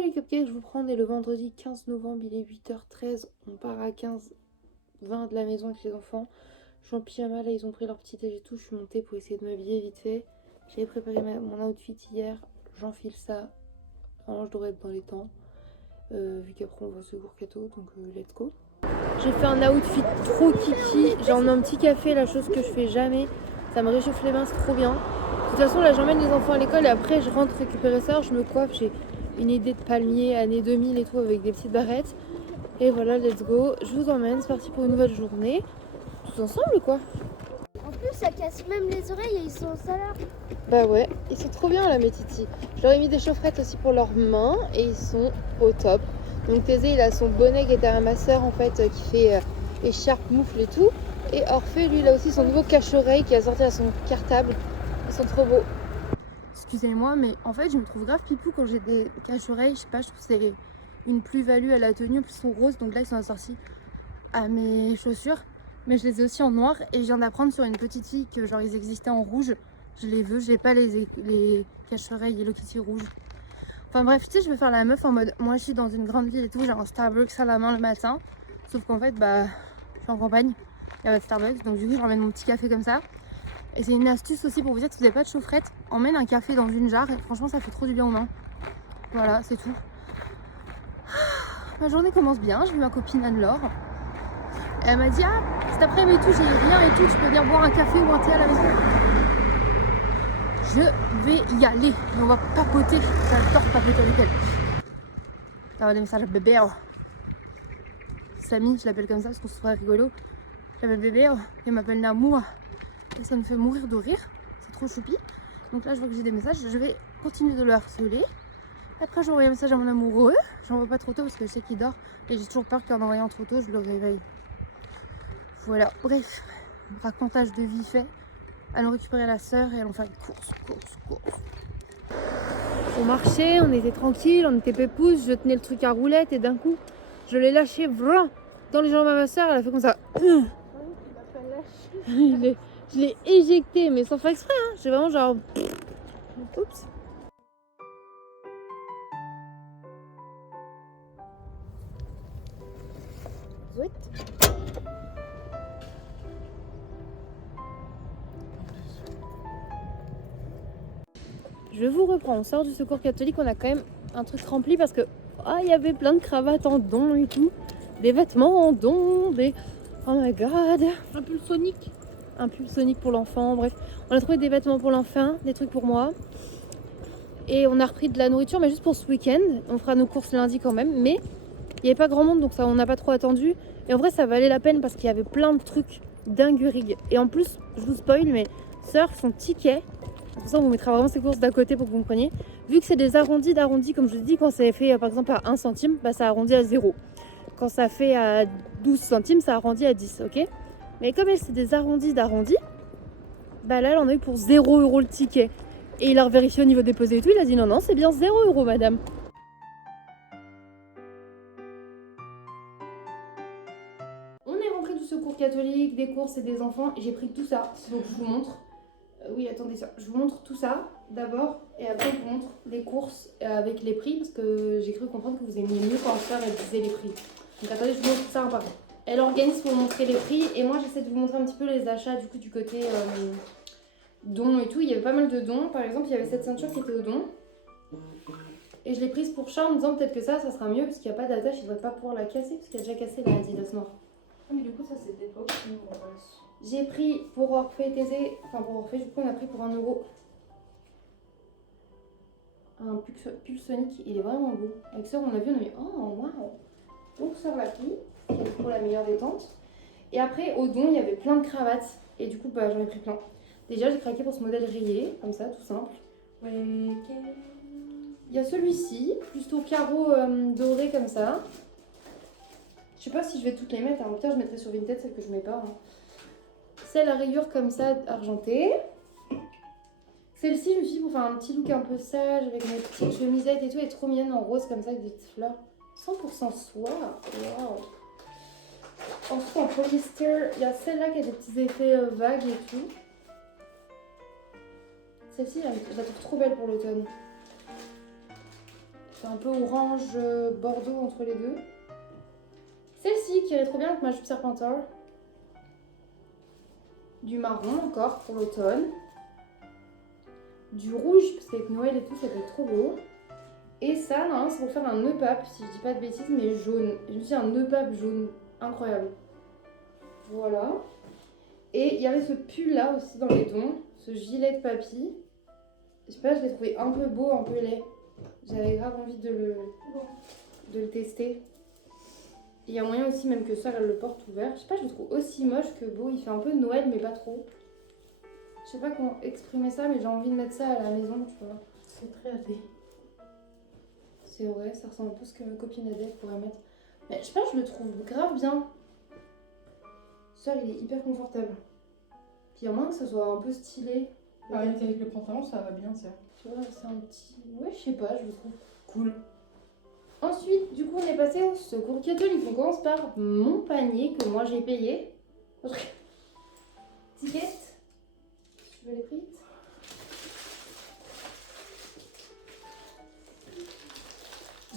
les cupcakes, je vous prends, on est le vendredi 15 novembre, il est 8h13, on part à 15h20 de la maison avec les enfants. Je suis en pyjama, là ils ont pris leur petit déj et tout, je suis montée pour essayer de m'habiller vite fait. J'avais préparé mon outfit hier, j'enfile ça, normalement je devrais être dans les temps, vu qu'après on va se Gourkato, donc let's go. J'ai fait un outfit trop kiki, j'ai emmené un petit café, la chose que je fais jamais, ça me réchauffe les mains, c'est trop bien. De toute façon là j'emmène les enfants à l'école et après je rentre récupérer ça, je me coiffe, j'ai une idée de palmier années 2000 et tout avec des petites barrettes. Et voilà, let's go, je vous emmène, c'est parti pour une nouvelle journée. Tous ensemble quoi. En plus, ça casse même les oreilles et ils sont salaires. Bah ouais, ils sont trop bien là mes titis. Je leur ai mis des chaufferettes aussi pour leurs mains et ils sont au top. Donc Thésée il a son bonnet qui est derrière ma soeur en fait qui fait écharpe, moufle et tout. Et Orphée lui il a aussi son nouveau cache-oreille qui a sorti à son cartable. Ils sont trop beaux. Excusez-moi mais en fait je me trouve grave pipou quand j'ai des cache-oreilles. Je sais pas, je trouve que c'est une plus-value à la tenue. En plus ils sont roses donc là ils sont assortis à mes chaussures. Mais je les ai aussi en noir et je viens d'apprendre sur une petite fille que genre ils existaient en rouge. Je les veux, j'ai pas les cache-oreilles Hello Kitty rouge. Enfin bref, tu sais, je vais faire la meuf en mode moi je suis dans une grande ville et tout, j'ai un Starbucks à la main le matin. Sauf qu'en fait, bah, je suis en campagne, il y a pas de Starbucks, donc du coup je ramène mon petit café comme ça. Et c'est une astuce aussi pour vous dire que si vous n'avez pas de chaufferette, emmène un café dans une jarre et franchement ça fait trop du bien aux mains. Voilà, c'est tout. Ma journée commence bien, j'ai vu ma copine Anne-Laure. Elle m'a dit ah cet après-midi tout j'ai rien et tout, tu peux venir boire un café ou un thé à la maison. Je vais y aller et on va papoter. J'adore papoter avec elle. T'as des messages à bébé. Oh. Samy, je l'appelle comme ça parce qu'on se trouve rigolo. Je l'appelle bébé, oh. Elle m'appelle Namou. Et ça me fait mourir de rire. C'est trop choupi. Donc là je vois que j'ai des messages, je vais continuer de le harceler. Après j'envoie un message à mon amoureux. J'en vois pas trop tôt parce que je sais qu'il dort. Et j'ai toujours peur qu'en envoyant trop tôt je le réveille. Voilà, bref, racontage de vie fait. Allons récupérer la sœur et allons faire une course. On marchait, on était tranquille, on était pépouze, je tenais le truc à roulette et d'un coup, je l'ai lâché vraiment dans les jambes à ma sœur, elle a fait comme ça. Je l'ai éjecté, mais sans faire exprès, hein. J'ai vraiment genre... Oups. Zouette. Je vous reprends, on sort du secours catholique, on a quand même un truc rempli parce que il y avait plein de cravates en don et tout, des vêtements en don, des... Oh my god. Un pull Sonic. Un pull Sonic pour l'enfant, bref. On a trouvé des vêtements pour l'enfant, des trucs pour moi. Et on a repris de la nourriture, mais juste pour ce week-end. On fera nos courses lundi quand même, mais il n'y avait pas grand monde, donc ça on n'a pas trop attendu. Et en vrai ça valait la peine parce qu'il y avait plein de trucs dingueries. Et en plus, je vous spoil, mais sœur, son ticket... Pour ça, on vous mettra vraiment ces courses d'à côté pour que vous compreniez. Vu que c'est des arrondis d'arrondis, comme je vous dis, quand c'est fait par exemple à 1 centime, bah, ça arrondit à 0. Quand ça fait à 12 centimes, ça arrondit à 10, ok? Mais comme c'est des arrondis d'arrondis, bah là, on a eu pour 0 € le ticket. Et il a vérifié au niveau déposé et tout, il a dit non, c'est bien 0 € madame. On est rentré du secours catholique, des courses et des enfants, et j'ai pris tout ça, donc je vous montre. Oui, attendez ça. Je vous montre tout ça d'abord et après je vous montre les courses avec les prix parce que j'ai cru comprendre que vous aimiez mieux quand sœur elle disait les prix. Donc attendez, je vous montre tout ça un par un. Elle organise pour vous montrer les prix et moi j'essaie de vous montrer un petit peu les achats du coup du côté dons et tout. Il y avait pas mal de dons. Par exemple, il y avait cette ceinture qui était au don. Et je l'ai prise pour Charles en me disant peut-être que ça sera mieux parce qu'il n'y a pas d'attache, il ne devrait pas pouvoir la casser parce qu'il a déjà cassé la Adidas noire. Ah, mais du coup, ça c'était pas aussi. J'ai pris pour Orphée et Thésée, enfin pour Orphée, du coup on a pris pour 1 € un pull Sonic, il est vraiment beau. Avec sœur on a vu, on a dit oh waouh. Donc sœur l'a pris, c'est pour la meilleure détente. Et après au don il y avait plein de cravates et du coup bah, j'en ai pris plein. Déjà j'ai craqué pour ce modèle rayé, comme ça tout simple. Ouais, Il y a celui-ci, plutôt carreau doré comme ça. Je sais pas si je vais toutes les mettre, hein. Putain je mettrai sur Vinted celle que je mets pas. Hein. Celle à rayures comme ça, argentée. Celle-ci, je me suis dit pour faire un petit look un peu sage avec mes petites chemisettes et tout, elle est trop mignonne en rose comme ça avec des petites fleurs. 100% soie. Waouh. Ensuite en polyester, il y a celle-là qui a des petits effets vagues et tout. Celle-ci, je la trouve trop belle pour l'automne. C'est un peu orange bordeaux entre les deux. Celle-ci qui irait trop bien avec ma jupe Serpentor. Du marron encore pour l'automne. Du rouge parce qu'avec Noël et tout ça peut être trop beau. Et ça, normalement, c'est pour faire un nœud pape, si je dis pas de bêtises, mais jaune. Je me suis dit un nœud pape jaune. Incroyable. Voilà. Et il y avait ce pull là aussi dans les dons. Ce gilet de papy. Je sais pas, je l'ai trouvé un peu beau, un peu laid. J'avais grave envie de le tester. Il y a moyen aussi même que ça, elle le porte ouvert. Je sais pas, je le trouve aussi moche que beau. Il fait un peu Noël, mais pas trop. Je sais pas comment exprimer ça, mais j'ai envie de mettre ça à la maison, tu vois. C'est très adé. C'est vrai, ça ressemble un peu à ce que ma copine Adèle pourrait mettre. Mais je sais pas, je le trouve grave bien. Ça, il est hyper confortable. Puis il y a moins que ça soit un peu stylé. Avec le pantalon, ça va bien, ça. Tu vois, c'est un petit... Ouais, je sais pas, je le trouve cool. Ensuite, du coup, on est passé au secours catholique. On commence par mon panier que moi j'ai payé. Ticket. Tu veux les prix?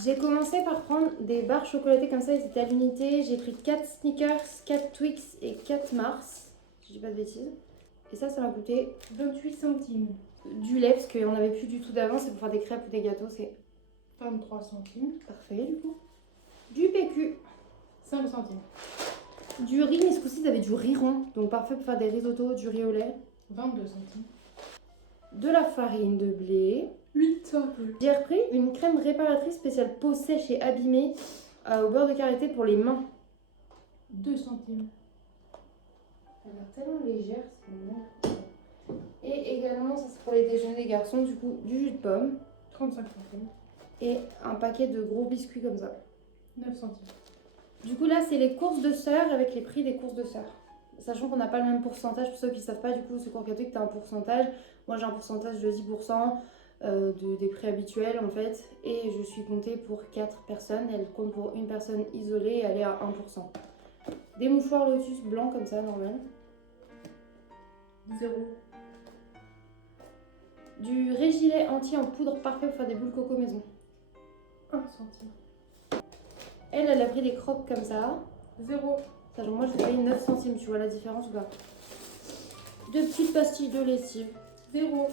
J'ai commencé par prendre des barres chocolatées comme ça, ils étaient à l'unité. J'ai pris 4 Snickers, 4 Twix et 4 Mars. Si je dis pas de bêtises. Et ça m'a coûté 28 centimes. du lait parce qu'on n'avait plus du tout d'avant. C'est pour faire des crêpes ou des gâteaux, c'est 23 centimes. parfait du coup. Du PQ. 5 centimes. Du riz, mais ce coup-ci, ils avaient du riz rond. Donc parfait pour faire des risottos, du riz au lait. 22 centimes. De la farine de blé. 8 centimes. J'ai repris une crème réparatrice spéciale peau sèche et abîmée au beurre de karité pour les mains. 2 centimes. Elle a l'air tellement légère, c'est bon. Et également, ça c'est pour les déjeuners des garçons, du coup, du jus de pomme. 35 centimes. Et un paquet de gros biscuits comme ça. 9 centimes. Du coup, là, c'est les courses de sœurs avec les prix des courses de sœurs. Sachant qu'on n'a pas le même pourcentage, pour ceux qui ne savent pas, du coup, Secours catholique, tu as un pourcentage. Moi, j'ai un pourcentage de 10% des prix habituels, en fait. Et je suis comptée pour 4 personnes. Elle compte pour une personne isolée et elle est à 1%. Des mouchoirs Lotus blancs comme ça, normal. 0. Du régilet anti en poudre parfait pour faire des boules coco maison. 1 centime. Elle a pris des crocs comme ça. 0. Sachant que moi, j'ai payé 9 centimes. Tu vois la différence ou pas? Deux petites pastilles de lessive. 0.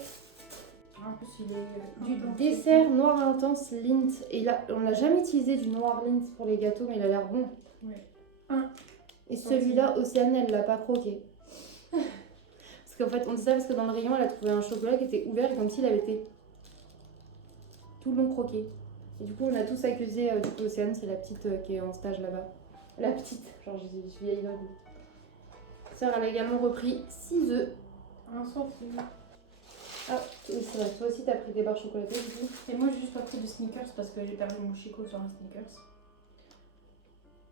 En plus, il est... Du dessert noir intense Lindt. Et là, on n'a jamais utilisé du noir Lindt pour les gâteaux, mais il a l'air bon. Ouais. 1. Et celui-là, Océane, elle l'a pas croqué. Parce qu'en fait, on dit ça parce que dans le rayon, elle a trouvé un chocolat qui était ouvert comme s'il avait été tout le long croqué. Et du coup, on a tous accusé du coup Océane, c'est la petite qui est en stage là-bas. La petite, genre je suis vieille d'un coup. Sœur, elle a également repris 6 œufs. 1 centime. Ah, oui, c'est vrai. Toi aussi, t'as pris des barres chocolatées du coup. Et moi, j'ai juste pas pris de sneakers parce que j'ai perdu mon Chico sur un sneakers.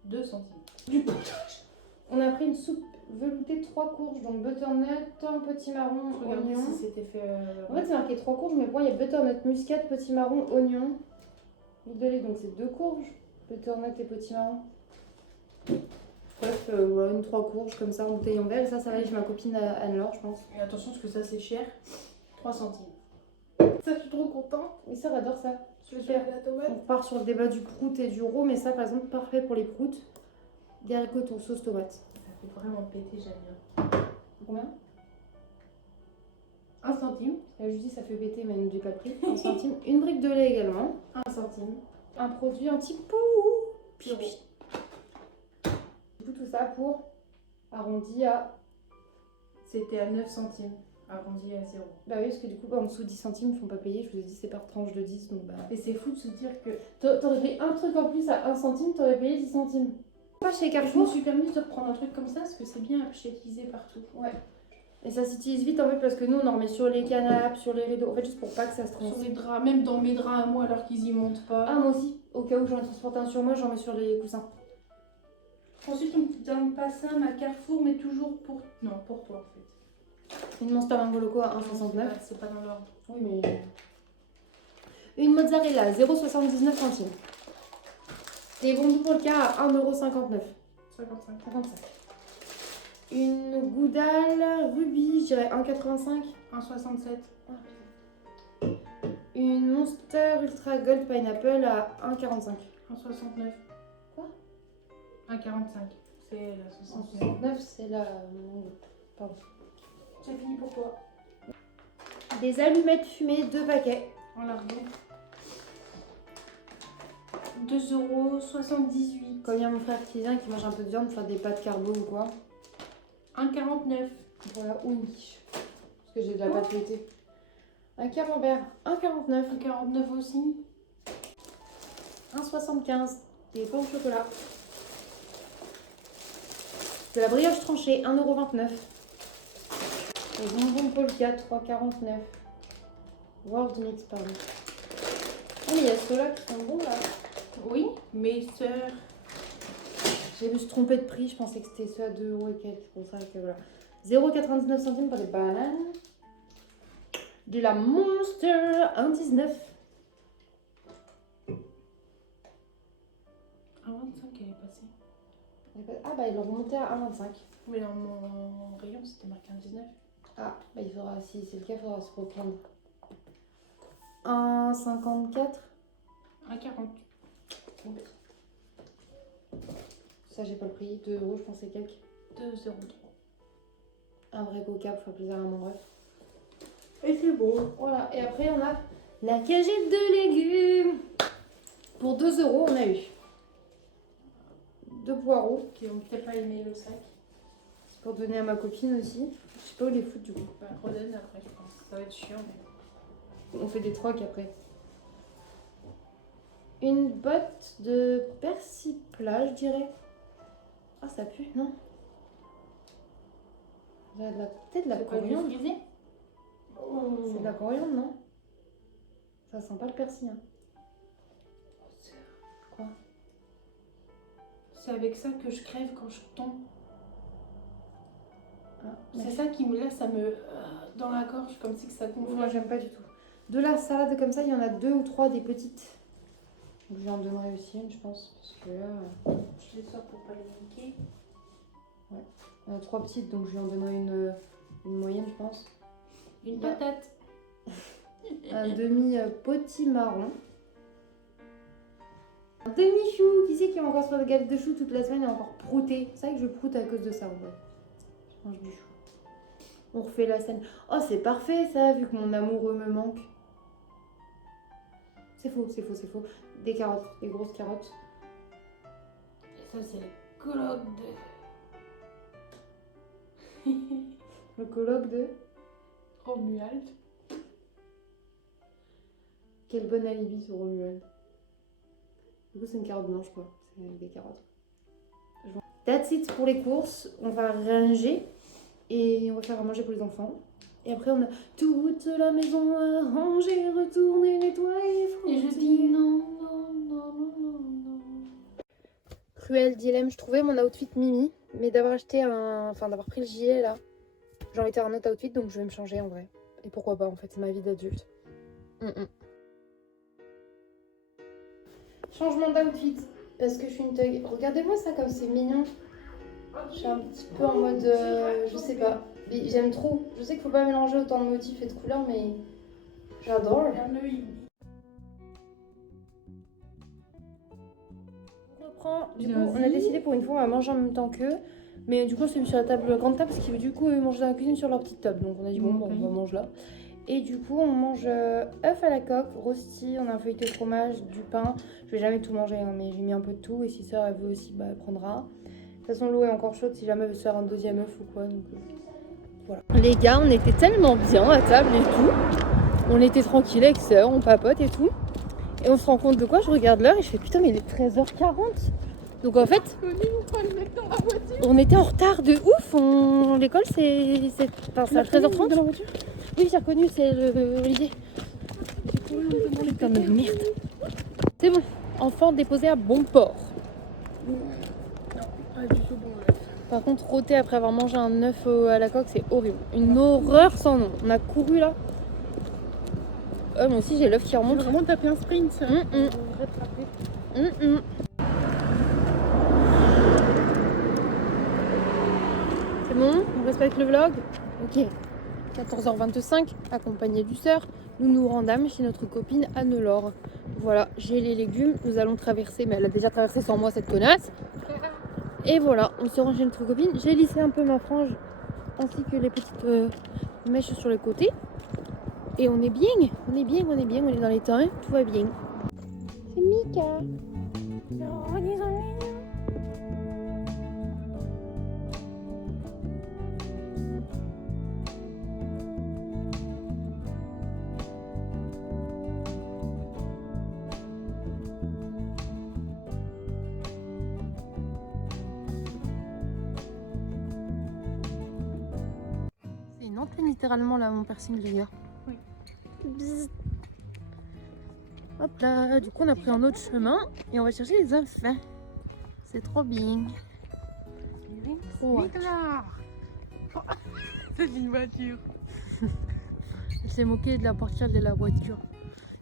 2 centimes. Du potage. On a pris une soupe veloutée 3 courges, donc butternut, petit marron, Regardez oignon. si c'était fait... En fait, c'est marqué 3 courges, mais pour moi, il y a butternut, muscade, petit marron, oignon. L'huile d'olive, donc c'est 2 courges. Butternut et petit marron. Bref, voilà, une 3 courges comme ça en bouteille en verre. Et ça va aller chez ma copine Anne-Laure, je pense. Et attention parce que ça c'est cher. 3 centimes. Ça, je suis trop contente. Oui, ça, j'adore ça. Je vais Super. faire la tomate. On part sur le débat du prout et du roux, mais ça, par exemple, parfait pour les proutes. Des haricots sauce tomate. Ça fait vraiment péter, j'aime bien. Combien? 1 centime. Je dis ça fait péter, mais elle ne dit pas le prix. 1 centime. Une brique de lait également. 1 centime. Un produit anti-poux. Pyro. Du coup, tout ça pour arrondi à... C'était à 9 centimes. Arrondi à 0. Bah oui, parce que du coup, en dessous 10 centimes, ils ne font pas payer. Je vous ai dit, c'est par tranche de 10, donc bah... Et c'est fou de se dire que... T'aurais payé un truc en plus à 1 centime, t'aurais payé 10 centimes. Pas chez Je me Carrefour. suis permis de reprendre un truc comme ça parce que c'est bien utilisé partout. Ouais. Et ça s'utilise vite en fait parce que nous on en remet sur les canapes, sur les rideaux, en fait juste pour pas que ça se Sur transpire. les draps, même dans mes draps à moi alors qu'ils y montent pas. Ah moi aussi, au cas où j'en transporte un sur moi, j'en mets sur les coussins. Ensuite on me donne pas ça à Carrefour mais toujours pour... Non, pour toi en fait. Une Monster Mango Loco à 1,69. C'est pas dans l'ordre. Oui mais... Une mozzarella, 0,79 centimes. Des bonbons pour le cas à 1,59 €. 55. 55. Une goudale rubis, je dirais 1,85. 1,67. Une Monster Ultra Gold Pineapple à 1,45. 1,69. Quoi? 1,45. C'est la 69. 1,69 c'est la... Pardon. C'est fini pour toi. Des allumettes fumées, 2 paquets. En largo. 2,78 €. Quand il y a mon frère qui vient qui mange un peu de viande, faire des pâtes carbo ou quoi. 1,49. Voilà, ou niche. Parce que j'ai de la pâte feuilletée. Un camembert, 1,49. 1,49 aussi. 1,75. Des pains au chocolat. De la brioche tranchée, 1,29 €. Les bonbons Polka, 3,49. World Mix, pardon. Oh, mais il y a ceux-là qui sont bons là. Oui, mes sœurs. J'ai me suis trompée de prix, je pensais que c'était ceux à 2 € et quelques. C'est pour ça que voilà. 0,99 centimes pour des bananes. De la Monster, 1,19. 1,25 elle est passée. Ah bah ils l'ont remonté à 1,25. Mais dans mon rayon c'était marqué 1,19. Ah bah il faudra, si c'est le cas, il faudra se reprendre. 1,54. 1,40. Ça j'ai pas le prix, 2 € je pensais quelques. 2,03. Un vrai coca pour faire plaisir à mon ref. Et c'est bon. Voilà, et après on a la cagette de légumes. Pour 2 € on a eu 2 poireaux. Qui ont peut-être pas aimé le sac. C'est pour donner à ma copine aussi. Je sais pas où les foutre du coup. Bah, redonne après, je pense. Ça va être chiant. Mais... On fait des trocs après. Une botte de persil plat, je dirais. Ah, ça pue, non? Peut-être de la coriandre. frisé. C'est de la coriandre, non? Ça sent pas le persil. Hein. Quoi? C'est avec ça que je crève quand je tombe. Ah, C'est ça qui me laisse, ça me... dans la gorge, comme si que ça gonfle. moi, j'aime pas du tout. De la salade comme ça, il y en a 2 ou 3 des petites. Donc, j'en donnerai aussi une, je pense. Parce que là, Je les sors pour pas les niquer. il y en a 3 petites, donc je lui en donnerai une moyenne, je pense. Une patate. Un demi-potimarron. Un demi-chou. Qui c'est qui va encore se faire des galettes de chou toute la semaine et encore prouter? C'est vrai que je proute à cause de ça, en vrai. Je mange du chou. On refait la scène. Oh, c'est parfait ça, vu que mon amoureux me manque. C'est faux, c'est faux, c'est faux. Des carottes, des grosses carottes. Et ça, c'est le colloque de... Le colloque de... Romuald. Quel bon alibi sur Romuald. Du coup, c'est une carotte blanche, quoi. C'est des carottes. That's it pour les courses. On va ranger et on va faire à manger pour les enfants. Et après, on a toute la maison à ranger, retourner, nettoyer, Et je dis non, non, non, non, non, non. Cruel dilemme, je trouvais mon outfit Mimi, mais d'avoir acheté d'avoir pris le gilet là, j'ai envie de faire un autre outfit, donc je vais me changer en vrai. Et pourquoi pas, en fait, c'est ma vie d'adulte. Changement d'outfit, parce que je suis une thug. Regardez-moi ça comme c'est mignon. Je suis un petit peu en mode, je sais pas, mais j'aime trop. Je sais qu'il faut pas mélanger autant de motifs et de couleurs, mais j'adore. Un œil. On reprend. Du coup, on a décidé pour une fois, on va manger en même temps qu'eux. Mais du coup, on s'est mis sur la grande table parce qu'ils veulent du coup manger dans la cuisine sur leur petite table. Donc on a dit bon, on va manger là. Et du coup, on mange œuf à la coque, rosti, on a un feuilleté de fromage, du pain. Je vais jamais tout manger, hein, mais j'ai mis un peu de tout. Et si sœur elle veut aussi, bah, elle prendra. De toute façon, l'eau est encore chaude si jamais elle veut se faire un deuxième œuf ou quoi. Donc voilà. Les gars, on était tellement bien à table et tout. On était tranquille avec sœur, on papote et tout. Et on se rend compte de quoi? Je regarde l'heure et je fais putain, mais il est 13h40. Donc en fait, on était en retard de ouf. L'école, c'est à 13h30. Oui, j'ai reconnu, c'est Olivier. Putain de merde. C'est bon, enfant déposé à bon port. Non, pas du tout bon l'œuf. Par contre, rôter après avoir mangé un œuf à la coque, c'est horrible. Une horreur sans nom. On a couru là. Moi aussi, j'ai l'œuf qui remonte. Vraiment taper un sprint. C'est bon, on respecte le vlog. Ok. 14h25, accompagné du sœur. nous nous rendâmes chez notre copine Anne-Laure. Voilà, j'ai les légumes, nous allons traverser, mais elle a déjà traversé sans moi cette connasse. Et voilà, on se rend chez notre copine. J'ai lissé un peu ma frange ainsi que les petites mèches sur les côtés. Et on est bien, on est bien, on est bien, on est dans les temps, hein, tout va bien. C'est Mika. C'est une antenne littéralement là, mon piercing, les gars. Oui. Bzzz. Hop là, du coup on a pris un autre chemin et on va chercher les enfants. C'est trop bien. Trop hâte. C'est une voiture. Elle s'est moquée de la portière de la voiture.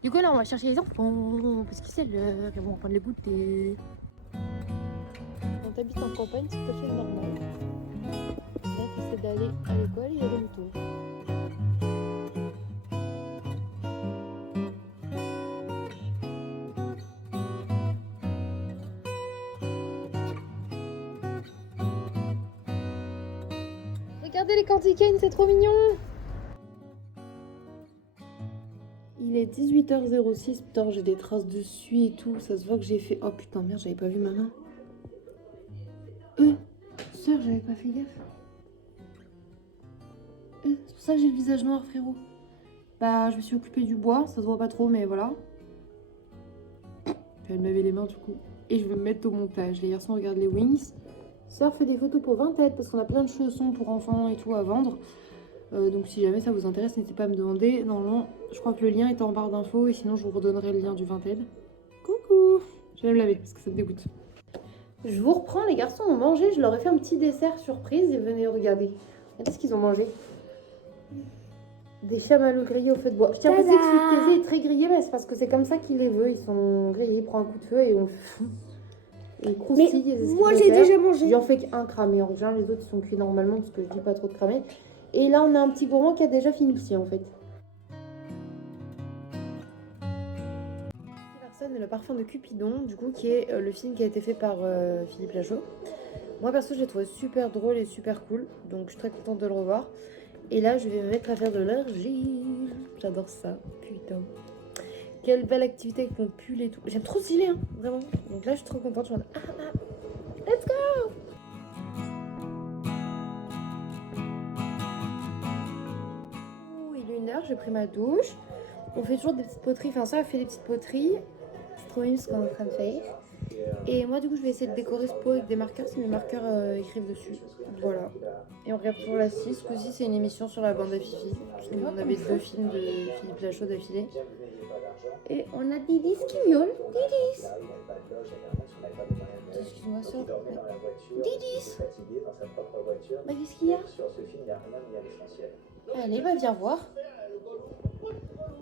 Du coup là on va chercher les enfants parce que c'est l'heure et on va prendre les goûter. Quand t'habites en campagne, c'est tout à fait normal. Là t'essaies d'aller à l'école, il y a les moutons. Regardez les canticanes, c'est trop mignon. Il est 18h06, putain j'ai des traces de suie et tout, ça se voit que j'ai fait... Oh putain merde, j'avais pas vu ma main. Sœur, j'avais pas fait gaffe. C'est pour ça que j'ai le visage noir, frérot. Bah je me suis occupée du bois, ça se voit pas trop mais voilà. Je vais me laver les mains du coup. Et je vais me mettre au montage. Les garçons regardent les Wings. Sœur fait des photos pour 20 têtes parce qu'on a plein de chaussons pour enfants et tout à vendre. Donc si jamais ça vous intéresse, n'hésitez pas à me demander. Normalement, je crois que le lien est en barre d'infos et sinon je vous redonnerai le lien du Vinted. Coucou! Je vais me laver parce que ça me dégoûte. Je vous reprends, les garçons ont mangé. Je leur ai fait un petit dessert surprise et venez regarder. Regardez ce qu'ils ont mangé. Des chamallows grillés au feu de bois. Je tiens à préciser que celui de Thésée est très grillé, mais c'est parce que c'est comme ça qu'il les veut. Ils sont grillés, il prend un coup de feu et on et croustille. Moi j'ai déjà mangé. J'en fais qu'un cramé. En général, les autres ils sont cuits normalement parce que je dis pas trop de cramer. Et là, on a un petit gourmand qui a déjà fini aussi en fait. Personne, le parfum de Cupidon, du coup, qui est le film qui a été fait par Philippe Lachaud. Moi perso, je l'ai trouvé super drôle et super cool, donc je suis très contente de le revoir. Et là, je vais me mettre à faire de l'argile. J'adore ça, putain. Quelle belle activité avec mon pull et tout. J'aime trop stylé, hein, vraiment. Donc là, je suis trop contente. Je suis en mode, let's go! Il est 1h, j'ai pris ma douche. On fait toujours des petites poteries. Enfin, ça, on fait des petites poteries. C'est trop mignon ce qu'on est en train de faire. Et moi, du coup, je vais essayer de décorer ce pot avec des marqueurs si mes marqueurs écrivent dessus. Voilà. Et on regarde toujours la 6. Ce coup-ci, c'est une émission sur la bande à Fifi. Parce qu'on avait 2 films de Philippe Lachaud d'affilée. Et on a Didis qui viole. Didis! Excuse-moi, ça. Didis! Bah, qu'est-ce qu'il y a? Allez, bah, viens voir.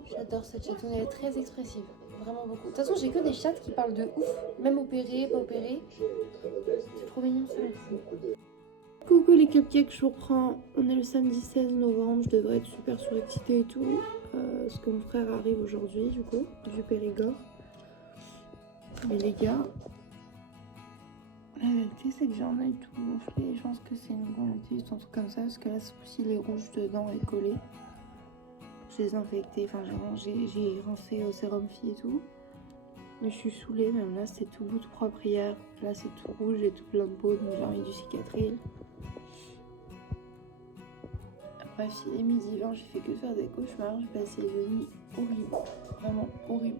J'adore cette chatoune, elle est très expressive. Vraiment beaucoup. De toute façon, j'ai que des chattes qui parlent de ouf. Même opérées, pas opérées. C'est trop mignon, ça. Coucou les cupcakes, je vous reprends. On est le samedi 16 novembre. Je devrais être super surexcitée et tout. Parce que mon frère arrive aujourd'hui, du coup, du Périgord. Mais les gars, la vérité, c'est que j'ai un œil tout gonflé. Je pense que c'est une gondyite, un truc comme ça. Parce que là, ce coup-ci, les rouges dedans est collé. J'ai désinfecté, enfin j'ai rincé au sérum fille et tout. Mais je suis saoulée, même là c'était tout beau, tout propre hier. Là c'est tout rouge et tout plein de peau, donc j'ai envie du cicatril. Bref, il est midi 20, j'ai fait que faire des cauchemars. J'ai passé une nuit horrible, vraiment horrible.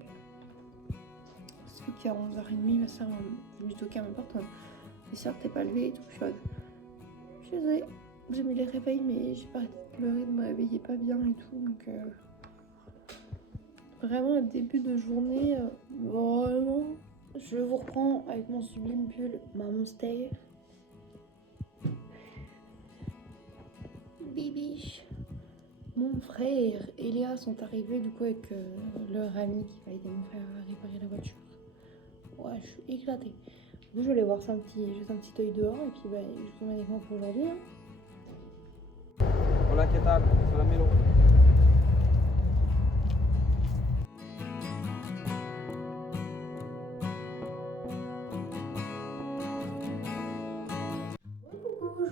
Ça fait qu'à 11h30, ma soeur m'a dit toquer à ma porte. Mais soeur, t'es pas levée et tout. Je suis désolée. J'ai mis les réveils, mais j'ai pas arrêté de pleurer, de me réveiller pas bien et tout. Donc, vraiment, un début de journée, vraiment. Je vous reprends avec mon sublime pull Monster. Bibiche. Mon frère et Léa sont arrivés du coup avec leur ami qui va aider mon frère à réparer la voiture. Ouais, je suis éclatée. Du coup, je vais aller voir ça juste un petit œil dehors et puis bah, je vous mets avec moi pour aujourd'hui. Hein. Hola, ¿qué tal? Soy Milo.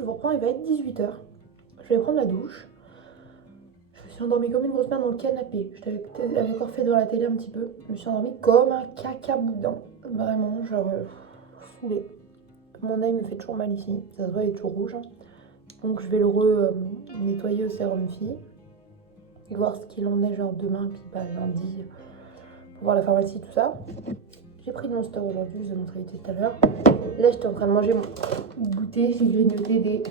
je vous reprends, il va être 18h. Je vais prendre la douche. Je me suis endormie comme une grosse merde dans le canapé. J'avais encore fait devant la télé un petit peu. Je me suis endormie comme un caca boudin. Vraiment, genre saoulée. Mon œil me fait toujours mal ici. Ça se voit, il est toujours rouge. Donc je vais le nettoyer au sérum fille. Et voir ce qu'il en est genre demain, puis bah, lundi. Pour voir la pharmacie, tout ça. J'ai pris de Monster aujourd'hui, je vous ai montré tout à l'heure. Là, j'étais en train de manger mon goûter. J'ai grignoté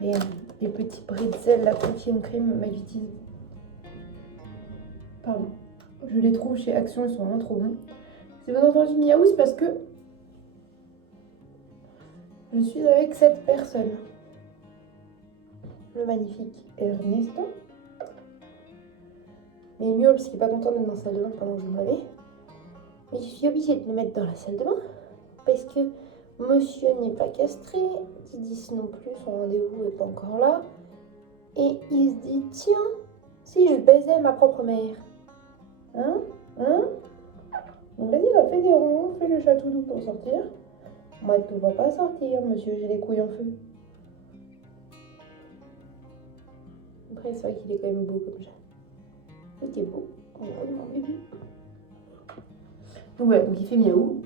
des petits bretzels, la cookie and cream McVitie's. Pardon. Je les trouve chez Action, ils sont vraiment trop bons. Si vous entendez miaou, c'est parce que je suis avec cette personne. Le magnifique Ernesto. Mais il miaule parce qu'il n'est pas content d'être dans la salle de bain pendant que je me lavais. Mais je suis obligée de le mettre dans la salle de bain parce que monsieur n'est pas castré, Didis non plus, son rendez-vous n'est pas encore là. Et il se dit, tiens, si je baisais ma propre mère. Hein? Donc vas-y, là, fais des ronds, fais le chatoudou pour sortir. Moi, tout va pas sortir, monsieur, j'ai les couilles en feu. Après, c'est vrai qu'il est quand même beau comme ça. C'était beau. Oh, mon bébé. Donc voilà, donc il fait miaou.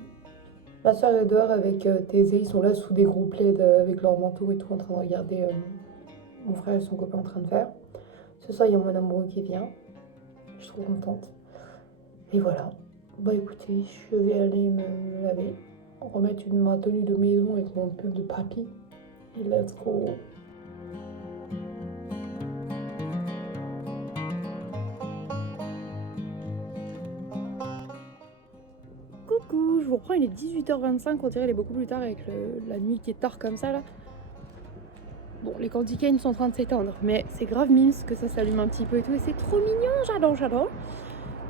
Ma soeur est dehors avec Thésée, ils sont là sous des gros plaids avec leur manteau et tout en train de regarder mon frère et son copain en train de faire. Ce soir, il y a mon amoureux qui vient. Je suis trop contente. Et voilà. Bah écoutez, je vais aller me laver, remettre ma tenue de maison avec mon pull de papy. Et let's go. Coucou, je vous reprends, il est 18h25, on dirait il est beaucoup plus tard avec la nuit qui est tard comme ça là. Bon, les candy canes sont en train de s'éteindre, mais c'est grave mimes que ça s'allume un petit peu et tout, et c'est trop mignon, j'adore.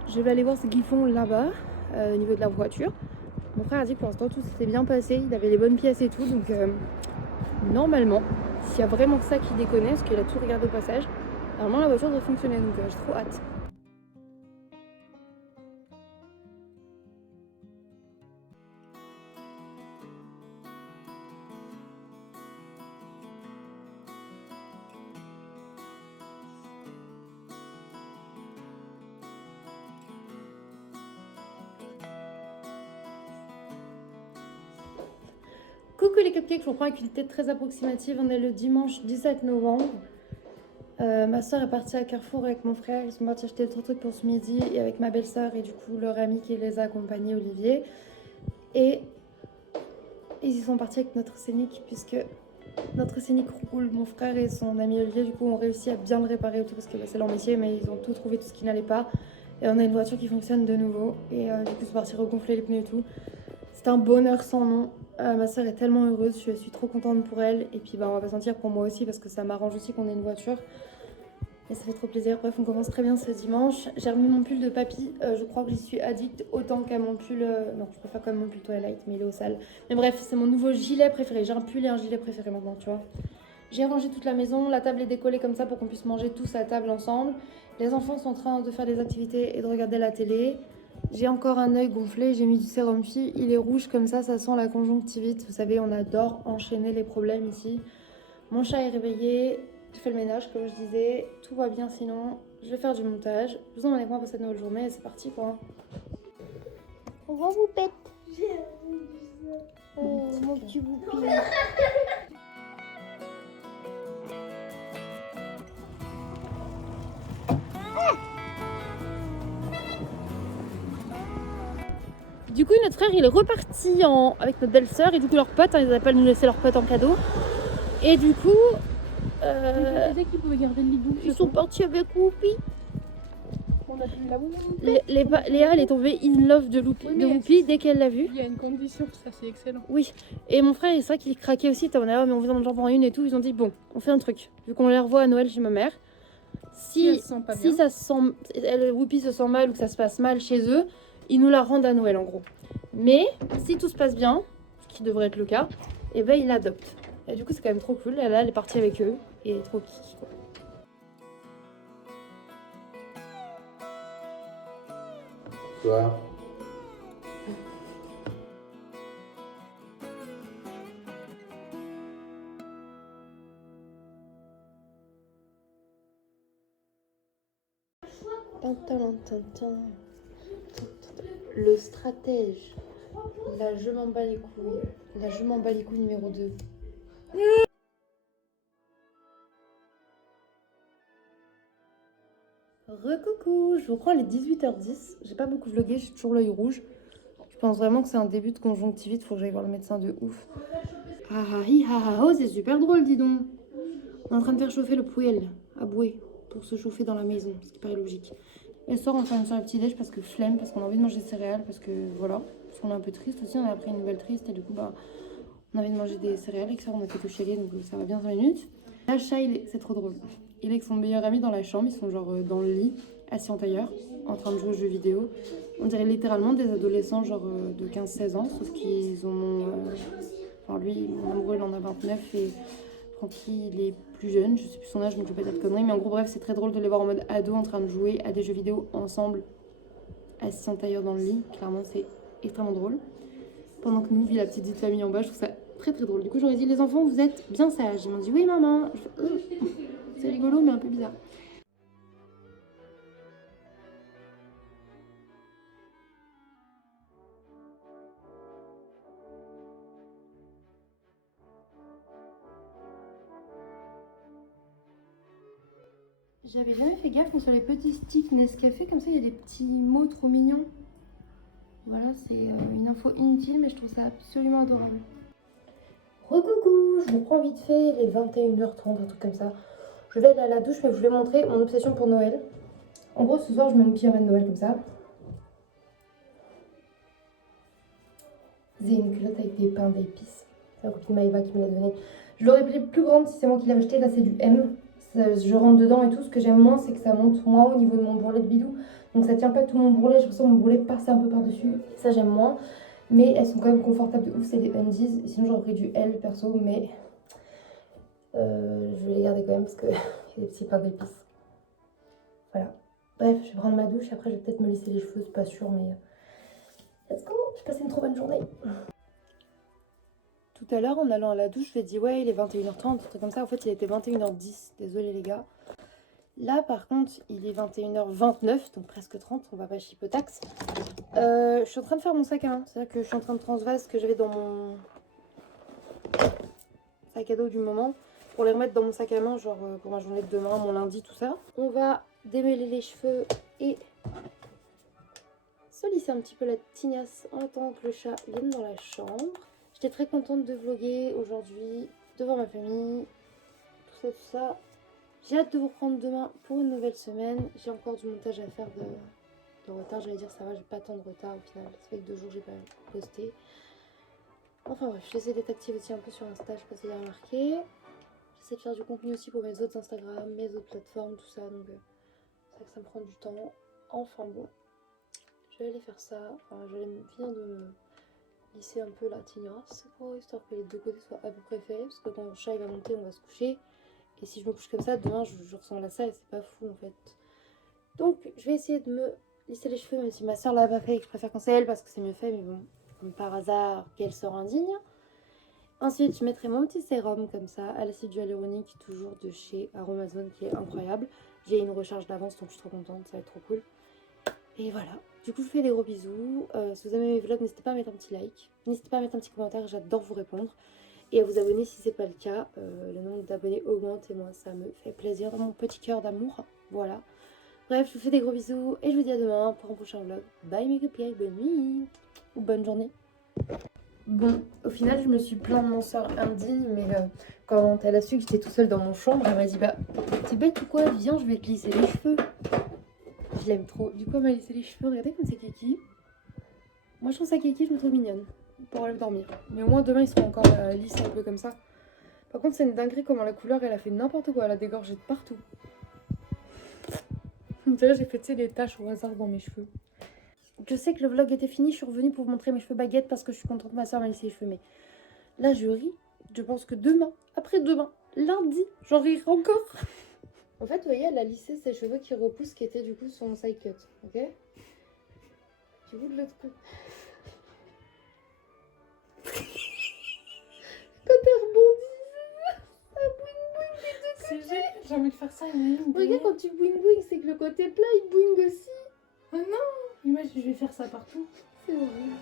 Je vais aller voir ce qu'ils font là-bas, au niveau de la voiture. Mon frère a dit que pour l'instant tout s'était bien passé, il avait les bonnes pièces et tout, donc normalement, s'il y a vraiment que ça qui déconne, parce qu'il a tout regardé au passage, normalement la voiture doit fonctionner, donc j'ai trop hâte. Coucou les cupcakes, je reprends avec une tête très approximative. On est le dimanche 17 novembre. Ma soeur est partie à Carrefour avec mon frère. Ils sont partis acheter d'autres trucs pour ce midi et avec ma belle-sœur et du coup leur ami qui les a accompagnés, Olivier. Et ils y sont partis avec notre Scénic puisque notre Scénic roule. Mon frère et son ami Olivier du coup ont réussi à bien le réparer et tout parce que c'est leur métier, mais ils ont tout trouvé, tout ce qui n'allait pas. Et on a une voiture qui fonctionne de nouveau et du coup ils sont partis regonfler les pneus et tout. C'est un bonheur sans nom. Ma soeur est tellement heureuse, je suis trop contente pour elle. Et puis bah, on va pas sentir pour moi aussi parce que ça m'arrange aussi qu'on ait une voiture. Et ça fait trop plaisir. Bref, on commence très bien ce dimanche. J'ai remis mon pull de papy. Je crois que j'y suis addict autant qu'à mon pull... Non, je préfère quand même mon pull Twilight, mais il est au sale. Mais bref, c'est mon nouveau gilet préféré. J'ai un pull et un gilet préféré maintenant, tu vois. J'ai rangé toute la maison. La table est décollée comme ça pour qu'on puisse manger tous à table ensemble. Les enfants sont en train de faire des activités et de regarder la télé. J'ai encore un œil gonflé, j'ai mis du sérum Phi, il est rouge comme ça sent la conjonctivite. Vous savez, on adore enchaîner les problèmes ici. Mon chat est réveillé, je fais le ménage comme je disais, tout va bien sinon. Je vais faire du montage. Je vous emmène avec moi pour cette nouvelle journée et c'est parti quoi. Au revoir, Boupette. Oh, mon petit Boupi. Du coup, notre frère, il est reparti avec notre belle-sœur et du coup, leurs potes, ils n'avaient pas nous laisser leurs potes en cadeau. Et du coup, qu'ils pouvaient garder le bidou. ils sont partis avec Whoopi. On a vu la Léa, elle est tombée in love de Whoopi dès qu'elle l'a vue. Il y a une condition, ça c'est excellent. Oui, et mon frère, c'est vrai qu'il craquait aussi. On a mais on vous en prend une et tout. Ils ont dit, bon, on fait un truc. Vu qu'on les revoit à Noël chez ma mère, si ça se sent, Whoopi se sent mal ou que ça se passe mal chez eux, ils nous la rendent à Noël en gros. Mais si tout se passe bien, ce qui devrait être le cas, et ben ils l'adoptent. Et du coup c'est quand même trop cool. Là elle est partie avec eux et trop kiki quoi. Bonsoir. Le stratège. Là, je m'en bats les couilles. Là, je m'en bats les couilles numéro 2. Recoucou, je vous prends les 18h10. J'ai pas beaucoup vlogué, j'ai toujours l'œil rouge. Je pense vraiment que c'est un début de conjonctivite, faut que j'aille voir le médecin de ouf. Ah ah hi ah ah oh, c'est super drôle, dis donc. On est en train de faire chauffer le poêle à bouée pour se chauffer dans la maison, ce qui paraît logique. Et ce soir, on va faire une soirée petit-déj parce que flemme, parce qu'on a envie de manger des céréales, parce que voilà. Parce qu'on est un peu triste aussi, on a pris une nouvelle triste et du coup, bah, on a envie de manger des céréales et que ça, on a fait que chialer, donc ça va bien 5 minutes. Là, le chat, c'est trop drôle. Il est avec son meilleur ami dans la chambre, ils sont genre dans le lit, assis en tailleur, en train de jouer aux jeux vidéo. On dirait littéralement des adolescents genre de 15-16 ans, sauf qu'ils ont... Enfin lui, mon amoureux, il en a 29 et Francky, il est plus jeune, je sais plus son âge, donc je vais pas dire de conneries. Mais en gros, bref, c'est très drôle de les voir en mode ado en train de jouer à des jeux vidéo ensemble, assis en tailleur dans le lit. Clairement, c'est extrêmement drôle. Pendant que nous, vit la petite vie de famille en bas, je trouve ça très très drôle. Du coup, j'aurais dit, les enfants, vous êtes bien sages. Ils m'ont dit, oui maman. Je fais, c'est rigolo, mais un peu bizarre. J'avais jamais fait gaffe, mais sur les petits sticks Nescafé, comme ça, il y a des petits mots trop mignons. Voilà, c'est une info inutile, mais je trouve ça absolument adorable. Recoucou, je vous prends vite fait les 21h30, un truc comme ça. Je vais aller à la douche, mais je voulais montrer mon obsession pour Noël. En gros, ce soir, je mets mon pyjama de Noël comme ça. C'est une culotte avec des pains d'épices. C'est la copine Maëva qui me l'a donné. Je l'aurais pris plus grande si c'est moi qui l'ai acheté. Là, c'est du M. Je rentre dedans et tout. Ce que j'aime moins, c'est que ça monte moins haut au niveau de mon bourrelet de bidou. Donc ça tient pas tout mon bourrelet. Je ressens mon bourrelet passer un peu par-dessus. Ça, j'aime moins. Mais elles sont quand même confortables de ouf. C'est des undies. Sinon, j'aurais pris du L perso. Mais je vais les garder quand même parce qu'il y a des petits pains d'épices. Voilà. Bref, je vais prendre ma douche. Après, je vais peut-être me lisser les cheveux. C'est pas sûr, mais... Let's go. J'ai passé une trop bonne journée. Tout à l'heure, en allant à la douche, je lui ai dit ouais, il est 21h30, un truc comme ça. En fait, il était 21h10. Désolée les gars. Là, par contre, il est 21h29, donc presque 30. On va pas chipotax. Je suis en train de faire mon sac à main. C'est-à-dire que je suis en train de transvaser ce que j'avais dans mon sac à dos du moment pour les remettre dans mon sac à main, genre pour ma journée de demain, mon lundi, tout ça. On va démêler les cheveux et se lisser un petit peu la tignasse en attendant que le chat vienne dans la chambre. J'étais très contente de vlogger aujourd'hui devant ma famille, tout ça. J'ai hâte de vous reprendre demain pour une nouvelle semaine. J'ai encore du montage à faire de retard, j'allais dire ça va, j'ai pas tant de retard au final. Ça fait que 2 jours j'ai pas posté. Enfin bref, j'essaie d'être active aussi un peu sur Insta, je sais pas si vous avez remarqué. J'essaie de faire du contenu aussi pour mes autres Instagram, mes autres plateformes, tout ça, donc c'est vrai que ça me prend du temps. Enfin bon, je vais aller faire ça, enfin je vais finir de me lisser un peu la tignasse, histoire que les deux côtés soient à peu près faits, parce que quand le chat il va monter, on va se coucher. Et si je me couche comme ça, demain je ressemble à ça et c'est pas fou en fait. Donc je vais essayer de me lisser les cheveux, même si ma soeur l'a pas fait et que je préfère quand c'est elle parce que c'est mieux fait, mais bon, comme par hasard, qu'elle sort indigne. Ensuite, je mettrai mon petit sérum comme ça, à l'acide hyaluronique, toujours de chez Aromazone, qui est incroyable. J'ai une recharge d'avance, donc je suis trop contente, ça va être trop cool. Et voilà, du coup je vous fais des gros bisous. Si vous aimez mes vlogs, n'hésitez pas à mettre un petit like, n'hésitez pas à mettre un petit commentaire, j'adore vous répondre. Et à vous abonner si c'est pas le cas, le nombre d'abonnés augmente et moi ça me fait plaisir dans mon petit cœur d'amour. Voilà. Bref, je vous fais des gros bisous et je vous dis à demain pour un prochain vlog. Bye mes copines, bonne nuit ou bonne journée. Bon, au final je me suis plainte de mon soeur indigne, mais quand elle a su que j'étais tout seule dans mon chambre, elle m'a dit bah t'es bête ou quoi, viens je vais te lisser les cheveux. Je l'aime trop, du coup elle m'a lissé les cheveux, regardez comme c'est kiki. Moi je trouve ça kiki, je me trouve mignonne pour aller dormir. Mais au moins demain ils seront encore lisses un peu comme ça. Par contre c'est une dinguerie comment la couleur elle a fait n'importe quoi, elle a dégorgé de partout. Déjà j'ai fait tu sais des taches au hasard dans mes cheveux. Je sais que le vlog était fini, je suis revenue pour vous montrer mes cheveux baguettes parce que je suis contente que ma soeur m'a lissé les cheveux. Mais là je ris, je pense que demain, après-demain, lundi, j'en rirai encore. En fait vous voyez elle a lissé ses cheveux qui repoussent qui étaient du coup son side cut, ok. Du coup de l'autre côté. Quand t'as rebondi, ça bouine des deux côtés. j'ai envie de faire ça. Regarde, quand tu boing boing, c'est que le côté plat il boing aussi. Oh non. Imagine, je vais faire ça partout. C'est horrible.